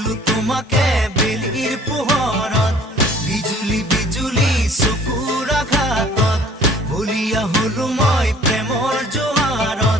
দেখিলো তোমাকে বেলিৰ পোহৰত বিজুলি বিজুলি চকুৰ আঘাতত বলিয়া হলো মই প্ৰেমৰ জোৱাৰত